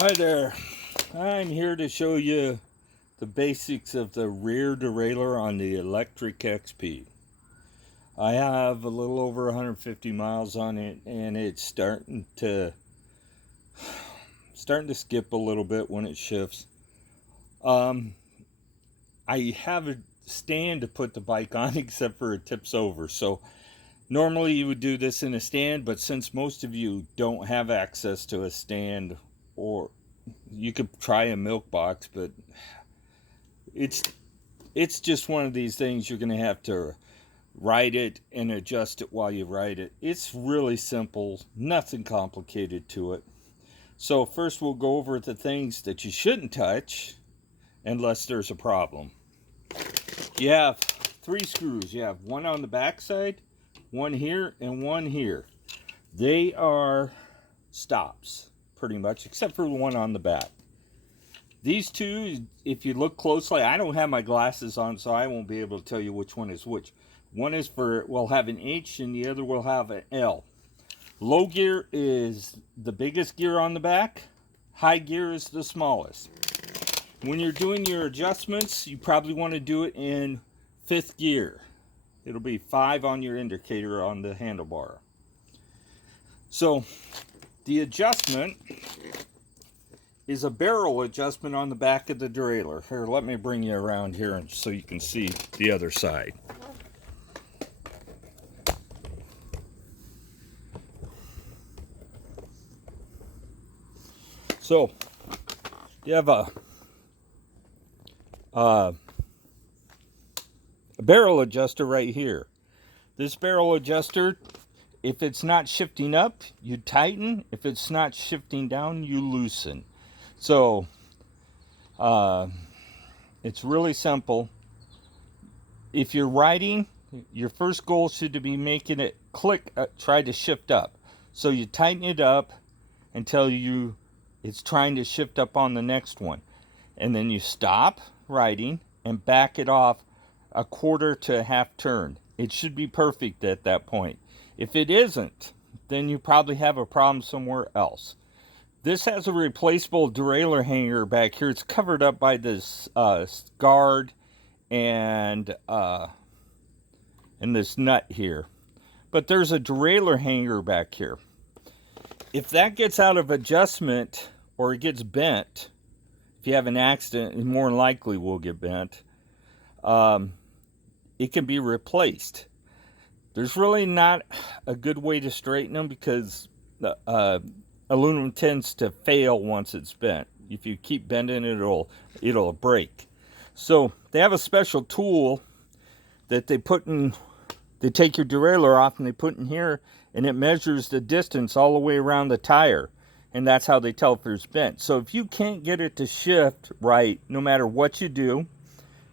Hi there. I'm here to show you the basics of the rear derailleur on the Lectric XP. I have a little over 150 miles on it, and it's starting to skip a little bit when it shifts. I have a stand to put the bike on except for it tips over. So normally you would do this in a stand, but since most of you don't have access to a stand, or you could try a milk box, but it's just one of these things you're going to have to ride it and adjust it while you ride it. It's really simple, nothing complicated to it. So first we'll go over the things that you shouldn't touch unless there's a problem. You have 3 screws. You have one on the back side, one here, and one here. They are stops pretty much, except for the one on the back. These two, if you look closely, I don't have my glasses on, so I won't be able to tell you which one is which. One is will have an H and the other will have an L. Low gear is the biggest gear on the back. High gear is the smallest. When you're doing your adjustments, you probably want to do it in 5th gear. It'll be 5 on your indicator on the handlebar. So the adjustment is a barrel adjustment on the back of the derailleur. Here, let me bring you around here so you can see the other side. So you have a barrel adjuster right here. This barrel adjuster, if it's not shifting up, you tighten. If it's not shifting down, you loosen. So it's really simple. If you're riding, your first goal should be making it click, try to shift up. So you tighten it up until it's trying to shift up on the next one. And then you stop riding and back it off a quarter to a half turn. It should be perfect at that point. If it isn't, then you probably have a problem somewhere else. This has a replaceable derailleur hanger back here. It's covered up by this guard and this nut here. But there's a derailleur hanger back here. If that gets out of adjustment or it gets bent, if you have an accident, it more than likely will get bent, it can be replaced. There's really not a good way to straighten them because aluminum tends to fail once it's bent. If you keep bending it, it'll break. So they have a special tool that they take your derailleur off and they put in here, and it measures the distance all the way around the tire, and that's how they tell if it's bent. So if you can't get it to shift right, no matter what you do,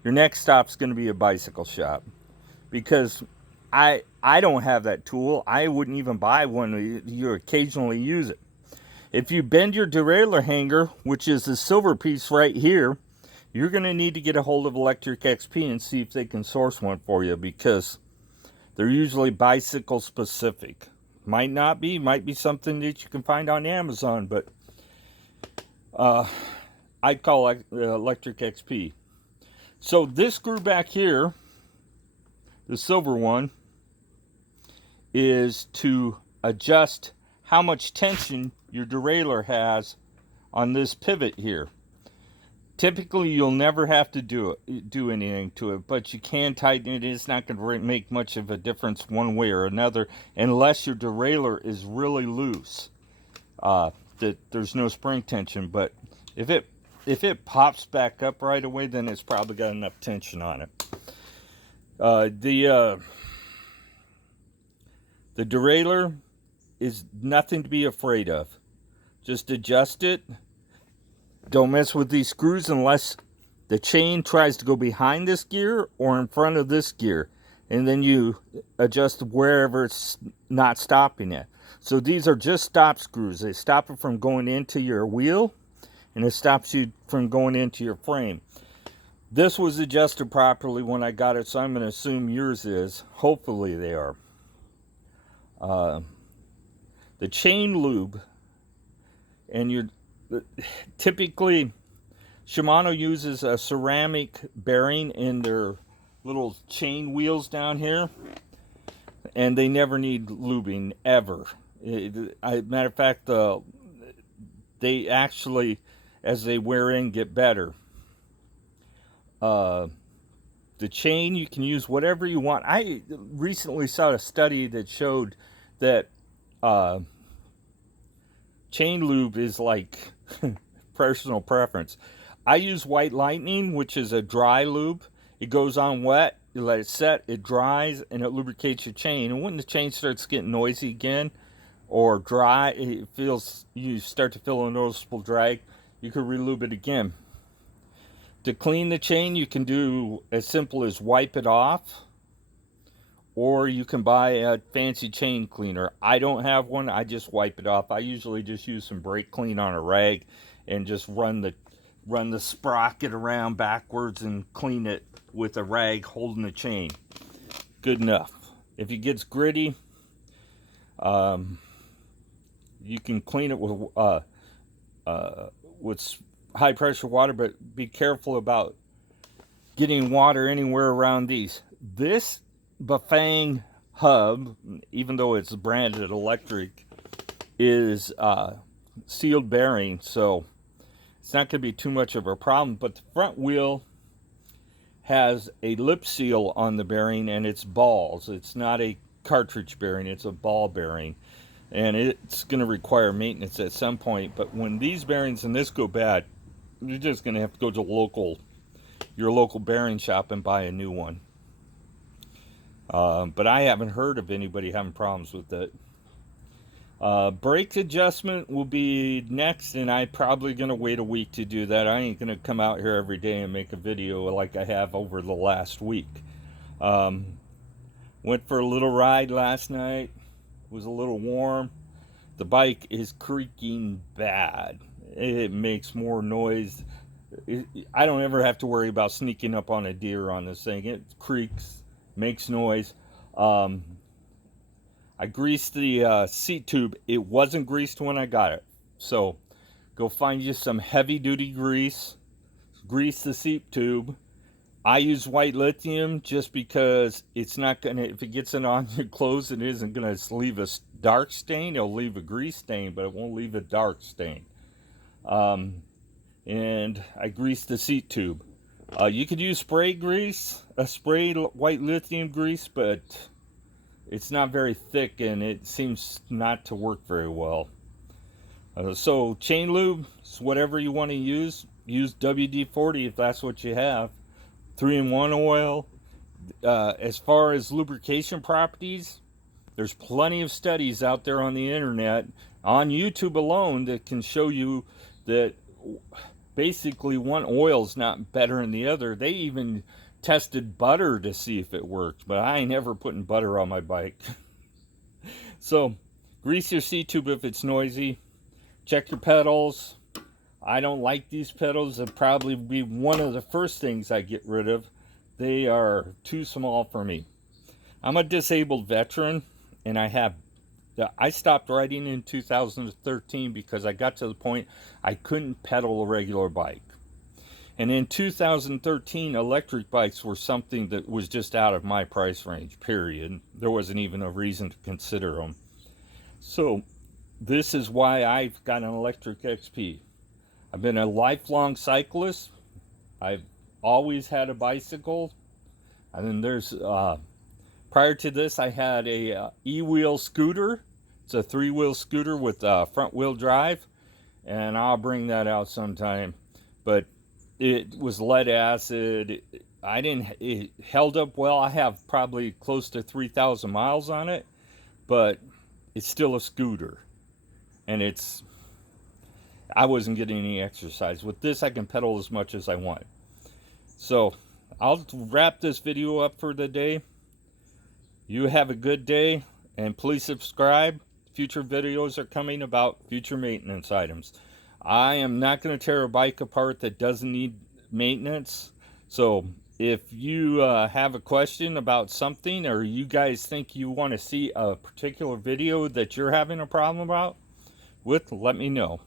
your next stop's going to be a bicycle shop, because I don't have that tool. I wouldn't even buy one. You occasionally use it. If you bend your derailleur hanger, which is the silver piece right here, you're going to need to get a hold of Lectric XP and see if they can source one for you, because they're usually bicycle specific. Might not be, might be something that you can find on Amazon, but I'd call Lectric XP. So this screw back here, the silver one, is to adjust how much tension your derailleur has on this pivot here. Typically, you'll never have to do anything to it, but you can tighten it. It's not going to make much of a difference one way or another, unless your derailleur is really loose. That there's no spring tension, but if it pops back up right away, then it's probably got enough tension on it. The derailleur is nothing to be afraid of. Just adjust it. Don't mess with these screws unless the chain tries to go behind this gear or in front of this gear. And then you adjust wherever it's not stopping it. So these are just stop screws. They stop it from going into your wheel, and it stops you from going into your frame. This was adjusted properly when I got it, so I'm going to assume yours is. Hopefully they are. The chain lube and your typically Shimano uses a ceramic bearing in their little chain wheels down here, and they never need lubing ever. Matter of fact, they actually, as they wear in, get better. The chain, you can use whatever you want. I recently saw a study that showed that chain lube is like personal preference. I use White Lightning, which is a dry lube. It goes on wet, you let it set, it dries, and it lubricates your chain. And when the chain starts getting noisy again or dry, you start to feel a noticeable drag, you can relube it again. To clean the chain, you can do as simple as wipe it off, or you can buy a fancy chain cleaner. I don't have one, I just wipe it off. I usually just use some brake clean on a rag and just run the sprocket around backwards and clean it with a rag holding the chain. Good enough. If it gets gritty, you can clean it with high pressure water, but be careful about getting water anywhere around these. This Bafang hub, even though it's branded Lectric, is sealed bearing, so it's not going to be too much of a problem. But the front wheel has a lip seal on the bearing, and it's balls. It's not a cartridge bearing, it's a ball bearing, and it's going to require maintenance at some point. But when these bearings and this go bad, you're just going to have to go to your local bearing shop and buy a new one. But I haven't heard of anybody having problems with it. Brake adjustment will be next, and I'm probably going to wait a week to do that. I ain't going to come out here every day and make a video like I have over the last week. Went for a little ride last night. It was a little warm. The bike is creaking bad. It makes more noise. I don't ever have to worry about sneaking up on a deer on this thing. It creaks, makes noise. I greased the seat tube. It wasn't greased when I got it. So go find you some heavy duty grease. Grease the seat tube. I use white lithium just because it's not going to, if it gets it on your clothes, it isn't going to leave a dark stain. It'll leave a grease stain, but it won't leave a dark stain. And I greased the seat tube. You could use spray grease, a sprayed white lithium grease, but it's not very thick and it seems not to work very well. So chain lube, whatever you want to use WD-40 if that's what you have. 3-in-1 oil. As far as lubrication properties, there's plenty of studies out there on the internet, on YouTube alone, that can show you that basically one oil is not better than the other. They even tested butter to see if it worked, but I ain't never putting butter on my bike. So grease your seat tube if it's noisy. Check your pedals. I don't like these pedals. It'll probably be one of the first things I get rid of. They are too small for me. I'm a disabled veteran, and I stopped riding in 2013 because I got to the point I couldn't pedal a regular bike. And in 2013, electric bikes were something that was just out of my price range, period. There wasn't even a reason to consider them. So this is why I've got an electric XP. I've been a lifelong cyclist. I've always had a bicycle. And then there's, prior to this, I had a e-wheel scooter. It's a 3-wheel scooter with front wheel drive. And I'll bring that out sometime. But it was lead acid. It held up well. I have probably close to 3,000 miles on it. But it's still a scooter. And I wasn't getting any exercise. With this, I can pedal as much as I want. So I'll wrap this video up for the day. You have a good day, and please subscribe. Future videos are coming about future maintenance items. I am not going to tear a bike apart that doesn't need maintenance. So if you have a question about something, or you guys think you want to see a particular video that you're having a problem about with, let me know.